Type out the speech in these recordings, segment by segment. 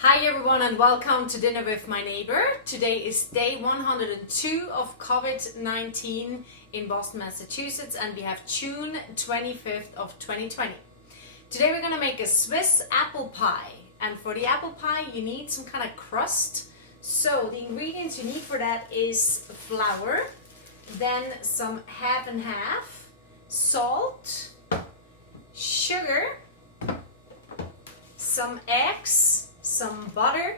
Hi everyone and welcome to Dinner with My Neighbor. Today is day 102 of COVID-19 in Boston, Massachusetts, and we have June 25th of 2020. Today we're going to make a Swiss apple pie, and for the apple pie you need some kind of crust. So the ingredients you need for that is flour, then some half and half, salt, sugar, some eggs, some butter,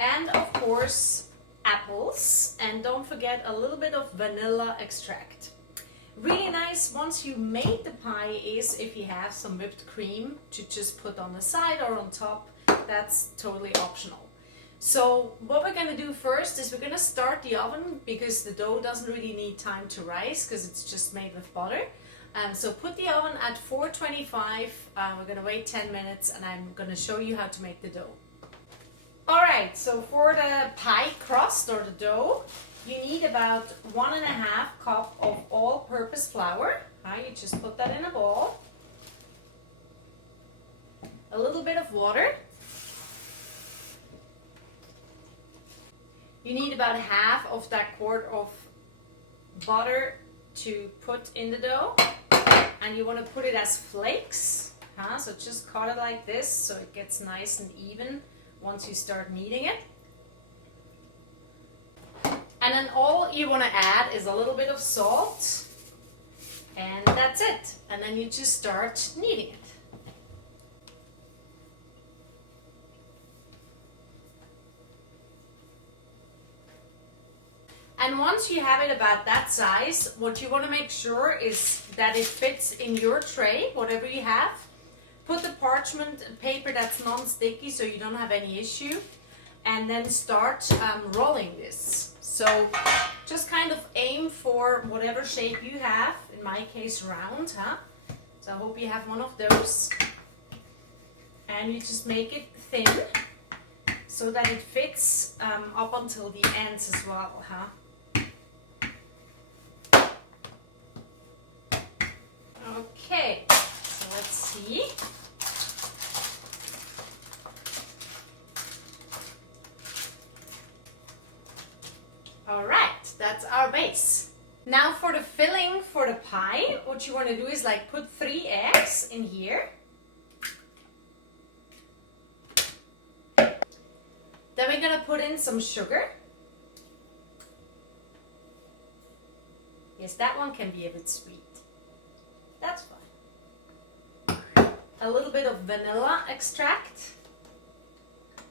and of course apples, and don't forget a little bit of vanilla extract. Really nice once you made the pie is if you have some whipped cream to just put on the side or on top. That's totally optional. So what we're going to do first is we're going to start the oven because the dough doesn't really need time to rise because it's just made with butter. So put the oven at 425, we're going to wait 10 minutes and I'm going to show you how to make the dough. Alright, so for the pie crust or the dough, you need about 1.5 cup of all-purpose flour. You just put that in a bowl. A little bit of water. You need about half of that quart of butter to put in the dough, and you want to put it as flakes, so just cut it like this so it gets nice and even once you start kneading it. And then all you want to add is a little bit of salt, and that's it, and then you just start kneading it. And once you have it about that size, what you want to make sure is that it fits in your tray, whatever you have. Put the parchment paper that's non-sticky so you don't have any issue, and then start rolling this. So just kind of aim for whatever shape you have, in my case round, so I hope you have one of those. And you just make it thin so that it fits up until the ends as well. Okay, so let's see. Alright, that's our base. Now for the filling for the pie, what you want to do is like put 3 eggs in here. Then we're going to put in some sugar. Yes, that one can be a bit sweet. That's fine. A little bit of vanilla extract.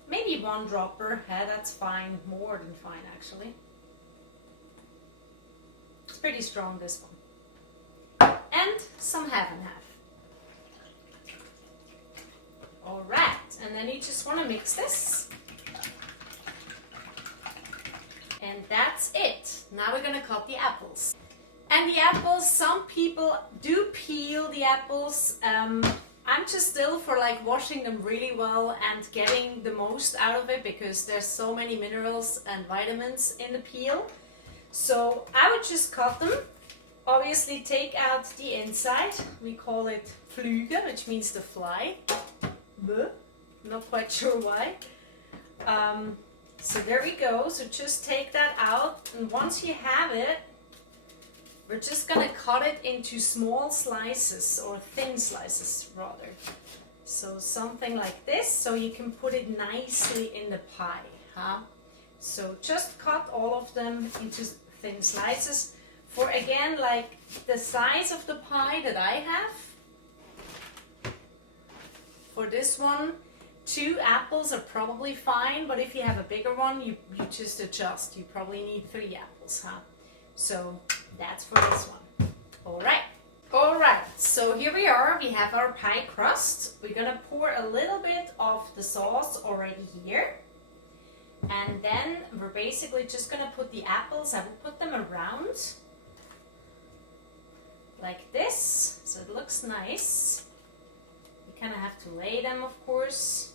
Maybe 1 dropper. That's fine. More than fine, actually. It's pretty strong, this one. And some half and half. Alright. And then you just want to mix this. And that's it. Now we're going to cut the apples. And the apples, some people do peel the apples. I'm just still for like washing them really well and getting the most out of it because there's so many minerals and vitamins in the peel. So I would just cut them. Obviously take out the inside. We call it Flüge, which means the fly. Not quite sure why. So there we go. So just take that out, and once you have it, we're just going to cut it into small slices, or thin slices rather. So something like this, so you can put it nicely in the pie. So just cut all of them into thin slices for, again, like the size of the pie that I have. For this one, 2 apples are probably fine, but if you have a bigger one, you just adjust. You probably need 3 apples. So that's for this one. Alright, so here we are. We have our pie crust. We're going to pour a little bit of the sauce already here. And then we're basically just going to put the apples, I will put them around like this, so it looks nice. You kind of have to lay them, of course.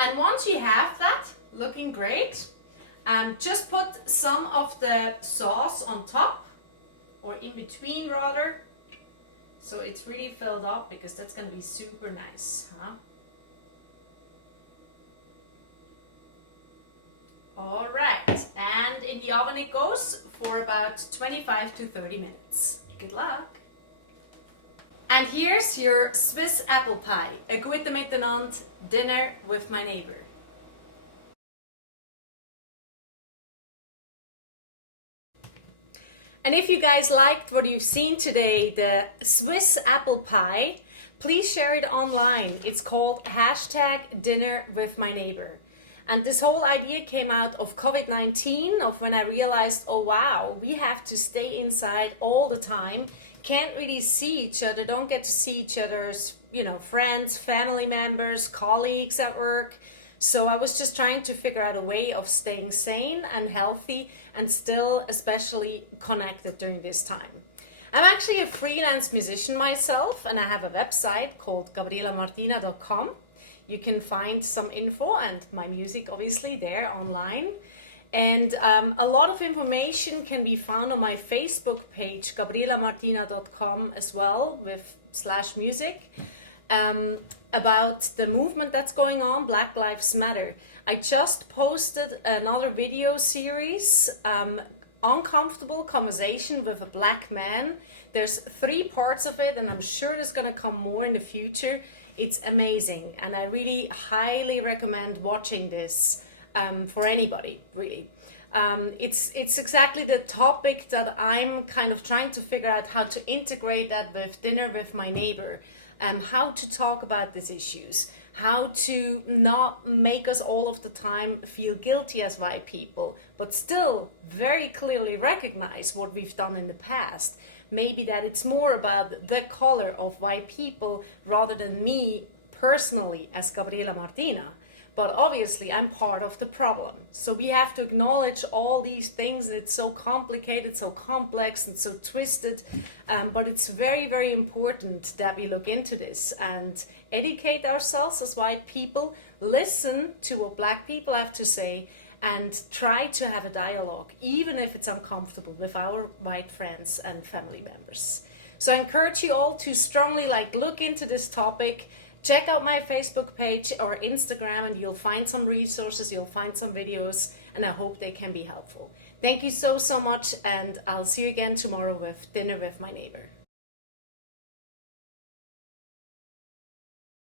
And once you have that looking great, Just put some of the sauce on top, or in between rather, so it's really filled up, because that's going to be super nice, huh? All right, and in the oven it goes for about 25 to 30 minutes. Good luck. And here's your Swiss apple pie, a gute miteinander dinner with my neighbor. And if you guys liked what you've seen today, the Swiss apple pie, please share it online. It's called #dinnerwithmyneighbor. And this whole idea came out of COVID-19, of when I realized, oh wow, we have to stay inside all the time, can't really see each other, don't get to see each other's, friends, family members, colleagues at work. So I was just trying to figure out a way of staying sane and healthy and still especially connected during this time. I'm actually a freelance musician myself, and I have a website called gabrielamartina.com. You can find some info and my music obviously there online. And a lot of information can be found on my Facebook page, gabrielamartina.com as well, with /music, about the movement that's going on, Black Lives Matter. I just posted another video series, Uncomfortable Conversation with a Black Man. There's 3 parts of it, and I'm sure there's going to come more in the future. It's amazing, and I really highly recommend watching this for anybody, really. It's exactly the topic that I'm kind of trying to figure out how to integrate that with Dinner with My Neighbor, how to talk about these issues, how to not make us all of the time feel guilty as white people, but still very clearly recognize what we've done in the past. Maybe that it's more about the color of white people rather than me personally as Gabriela Martina. But obviously I'm part of the problem. So we have to acknowledge all these things. It's so complicated, so complex, and so twisted. But it's very, very important that we look into this and educate ourselves as white people, listen to what black people have to say, and try to have a dialogue, even if it's uncomfortable, with our white friends and family members. So I encourage you all to strongly look into this topic. Check out my Facebook page or Instagram, and you'll find some resources, you'll find some videos, and I hope they can be helpful. Thank you so much, and I'll see you again tomorrow with Dinner with My Neighbor.